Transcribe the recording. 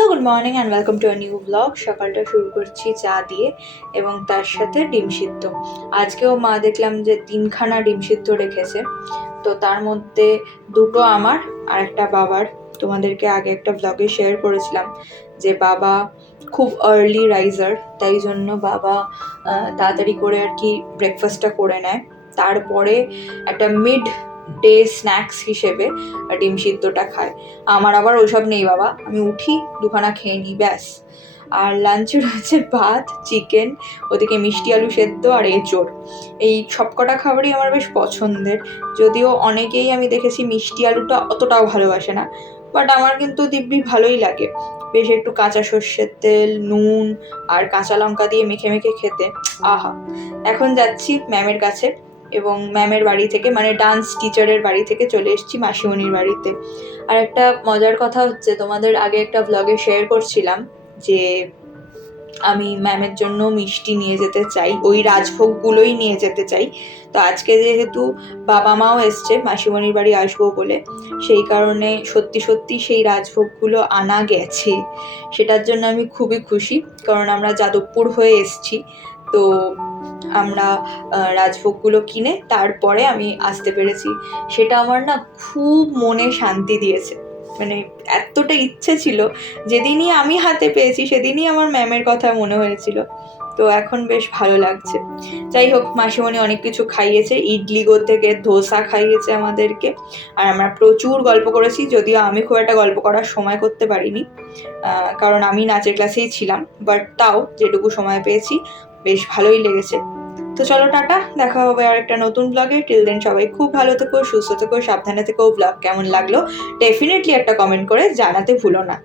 Hello, good morning and welcome to a new blog. সকালটা শুরু করছি চা দিয়ে এবং তার সাথে ডিম সিদ্ধ। আজকেও মা দেখলাম যে 3খানা ডিম সিদ্ধ রেখেছে, তো তার মধ্যে 2টো আমার আর একটা বাবার। তোমাদেরকে আগে একটা ব্লগে শেয়ার করেছিলাম যে বাবা খুব আর্লি রাইজার, তাই জন্য বাবা তাড়াতাড়ি করে আর কি ব্রেকফাস্টটা করে নেয়, তারপরে একটা মিড ডে স্ন্যাক্স হিসেবে ডিম সিদ্ধটা খায়। আমার আবার ওইসব নেই বাবা, আমি উঠি 2খানা খেয়ে নিই ব্যাস। আর লাঞ্চে রয়েছে ভাত, চিকেন, ওদিকে মিষ্টি আলু সেদ্ধ আর এঁচোড়। এই সবকটা খাবারই আমার বেশ পছন্দের, যদিও অনেকেই আমি দেখেছি মিষ্টি আলুটা অতটাও ভালোবাসে না, বাট আমার কিন্তু দিব্যি ভালোই লাগে। বেশ একটু কাঁচা সর্ষের তেল, নুন আর কাঁচা লঙ্কা দিয়ে মেখে মেখে খেতে আহা। এখন যাচ্ছি ম্যামের কাছে, এবং ম্যামের বাড়ি থেকে মানে ডান্স টিচারের বাড়ি থেকে চলে এসেছি মাসিমণির বাড়িতে। আর একটা মজার কথা হচ্ছে, তোমাদের আগে একটা ব্লগে শেয়ার করছিলাম যে আমি ম্যামের জন্য মিষ্টি নিয়ে যেতে চাই, ওই রাজভোগগুলোই নিয়ে যেতে চাই। তো আজকে যেহেতু বাবা মাও এসছে মাসিমণির বাড়ি আসবো বলে, সেই কারণে সত্যি সত্যি সেই রাজভোগগুলো আনা গেছে। সেটার জন্য আমি খুবই খুশি, কারণ আমরা যাদবপুর হয়ে এসছি, তো আমরা রাজভোগগুলো কিনে তারপরে আমি আসতে পেরেছি। সেটা আমার না খুব মনে শান্তি দিয়েছে, মানে এতটা ইচ্ছে ছিল, যেদিনই আমি হাতে পেয়েছি সেদিনই আমার ম্যামের কথা মনে হয়েছিল। তো এখন বেশ ভালো লাগছে। যাই হোক, মাসিমণি অনেক কিছু খাইয়েছে, ইডলি থেকে ধোসা খাইয়েছে আমাদেরকে। আর আমরা প্রচুর গল্প করেছি, যদিও আমি খুব একটা গল্প করার সময় করতে পারিনি, কারণ আমি নাচের ক্লাসেই ছিলাম, বাট তাও যেটুকু সময় পেয়েছি বেশ ভালোই লেগেছে। তো চলো টাটা, দেখা হবে আর একটা নতুন ব্লগে। টিল দেন সবাই খুব ভালো থেকো, সুস্থ থেকো, সাবধানে থেকো। ব্লগ কেমন লাগলো ডেফিনেটলি একটা কমেন্ট করে জানাতে ভুলো না।